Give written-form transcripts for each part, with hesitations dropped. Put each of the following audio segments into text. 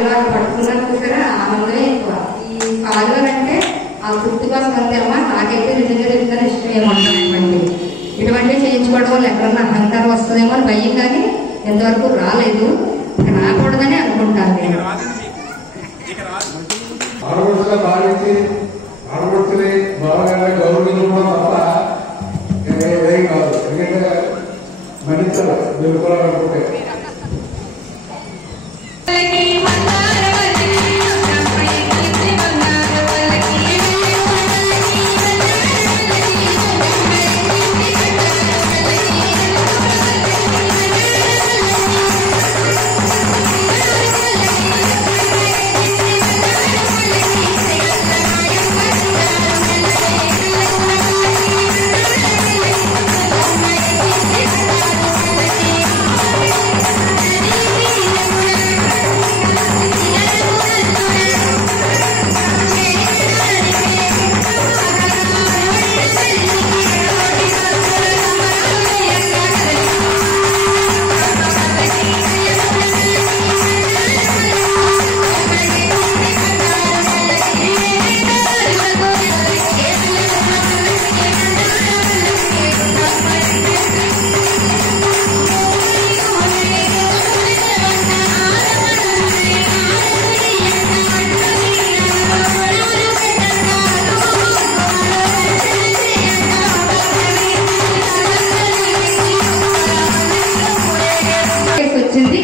ఇలా పడుతున్నారు చూసారా, ఆనందమే ఎక్కువ. ఈ ఫాలోవర్ అంటే ఆ తృప్తి కోసం అంతేమో. నాకైతే నిజంగా చెప్తాను ఇష్టం ఏమంటారు ఇటువంటివి చేయించుకోవడం వల్ల ఎక్కడన్నా అహంకారం వస్తుందేమో అని భయం, కానీ ఎంతవరకు రాలేదు. రాకూడదని అనుకుంటాను నేను.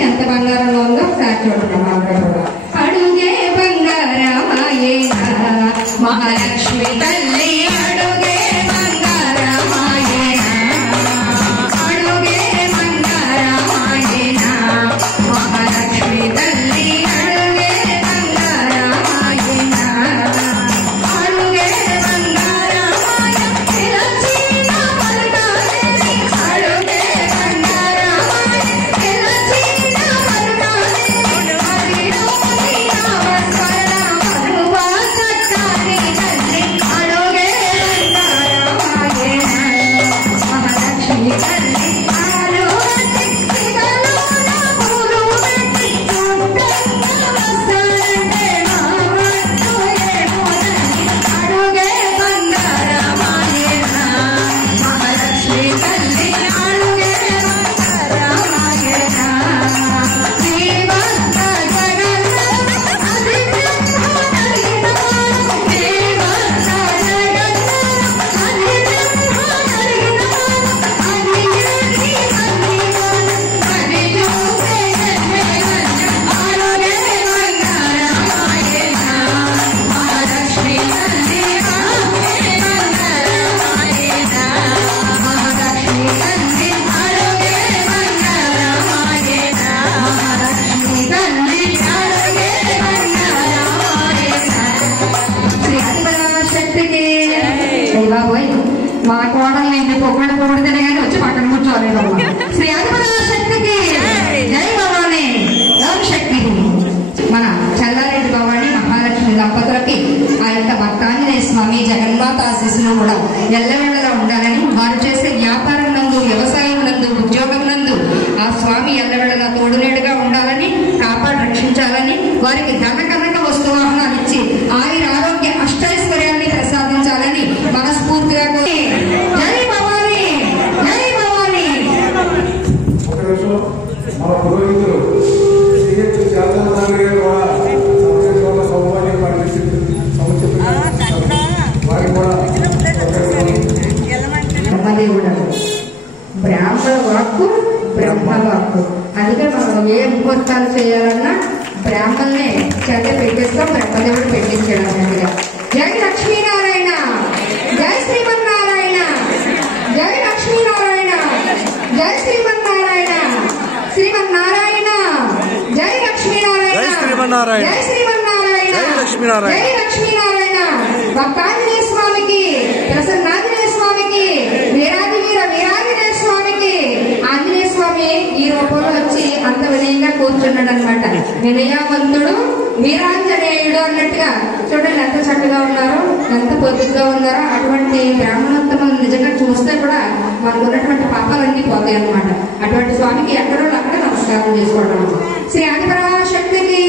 ఎంత బంగారంలో ఉందో ఒకసారి చూడండి. అడుగే బంగారమాయేనా మహాలక్ష్మి తల్లి, అడుగే బంగారమాయేనా, అడుగే బంగారమాయేనా మహాలక్ష్మి తల్లి, అడుగే బంగారమాయేనా, అడుగే బంగారమాయ తెలచిన మరునాడే, అడుగే బంగారమాయ తెలచిన మరునాడే, అడిలోని నామస్మరణ మరువా కట్టాలి తల్లి, అడుగే బంగారమాయేనా మహాలక్ష్మి తల్లి, ఆలోచి సిగలోన పూలు పెట్టి చుట్టంగా వస్తానంటే మావట్టు ఏమోనని, అడుగే బంగారమాయేనా మహాలక్ష్మి తల్లి, అడుగే బంగారమాయేనా, శ్రీమంత జగన్నాథ అది బ్రహ్మ నలిగిన వాడు, శ్రీమంత జగన్నాథ అది బ్రహ్మ నలిగిన వాడు, అది ఎరిగి మన్నివాడు, అది చూసే జన్మేనన్న, అడుగే బంగారమాయేనా మహాలక్ష్మి తల్లి, అడుగే బంగారమాయేనా మహాలక్ష్మి తల్లి, అడుగే బంగారమాయేనా మహాలక్ష్మి తల్లి, అడుగే బంగారమాయేనా. శ్రీ ఆదిపరాశక్తికి బాబోయ్, మా కోడలు నేను పొగడకూడదనే కానీ వచ్చి పక్కన కూర్చోలేదు. శ్రీ ఆదిపరాశక్తికి జై భవాని, ఓం శక్తి. మన చల్లారెడ్డి భవాని మహాలక్ష్మి దంపతులకి ఆ యొక్క భక్తాంజనేయ స్వామి జగన్మాత ఆశీస్సులు కూడా ఎల్లవేళలా ఉండాలని, వారు చేసే వ్యాపారం నందు, వ్యవసాయం నందు, ఉద్యోగం నందు ఆ స్వామి ఎల్లవేళలా తోడునేడుగా ఉండాలని, కాపాడి రక్షించాలని, వారికి ధన కనక వస్తువాహనాలు ఇచ్చి ఆయుర ఆరోగ్య అష్టైశ్వర్యాన్ని ప్రసాదించాలని మనస్ఫూర్తిగా కోరి జై భవాని, జై భవాని. మన పురోహితులు బ్రాహ్మణ వాక్కు బ్రహ్మ వాక్కు. అందుకే మనం ఏ ముహూర్తాలు చేయాలన్నా బ్రాహ్మణ్ణే చేత పెట్టేస్తాం, బ్రహ్మదేవుడు పెట్టించాడు అన్నట్టుగా. జై లక్ష్మీనారాయణ, జై శ్రీమన్నారాయణ, జై లక్ష్మీనారాయణ, జై శ్రీమన్నారాయణ, శ్రీమన్నారాయణ, జై లక్ష్మీనారాయణ, జై శ్రీమన్నారాయణ, జై లక్ష్మీనారాయణ. భక్తాంజనేయ స్వామికి, ప్రసన్నాంజనేయ స్వామికి, వీరాది వీర వీరాంజనేయ స్వామికి. ఆంజనేయ స్వామి ఈ రూపంలో వచ్చి అంత వినయంగా కూర్చున్నాడు అనమాట. వినయవంతుడు వీరాంజనేయుడు అన్నట్టుగా చూడండి ఎంత చక్కగా ఉన్నారో, ఎంత పొద్దుగా ఉన్నారో. అటువంటి బ్రాహ్మణోత్తమం నిజంగా చూస్తే కూడా మనకు ఉన్నటువంటి పాపాలన్నీ పోతాయి అన్నమాట. అటువంటి స్వామికి ఎక్కడో అక్కడ నమస్కారం చేసుకోవడం. శ్రీ ఆదిపరాశక్తికి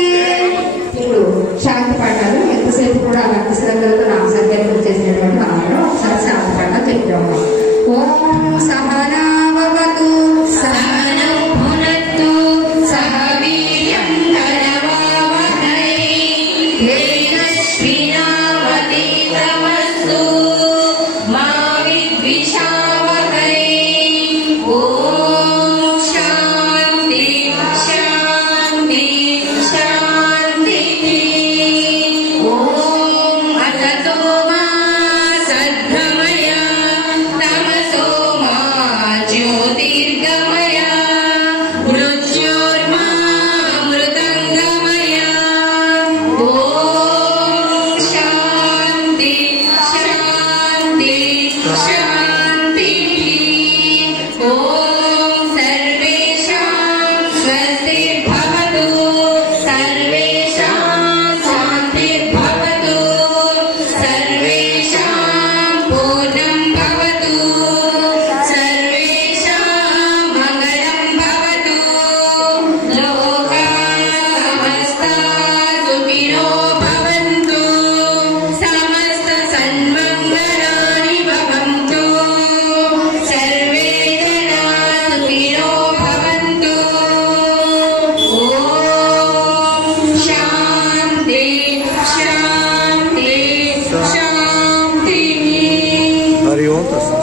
ఓం తస్సత్.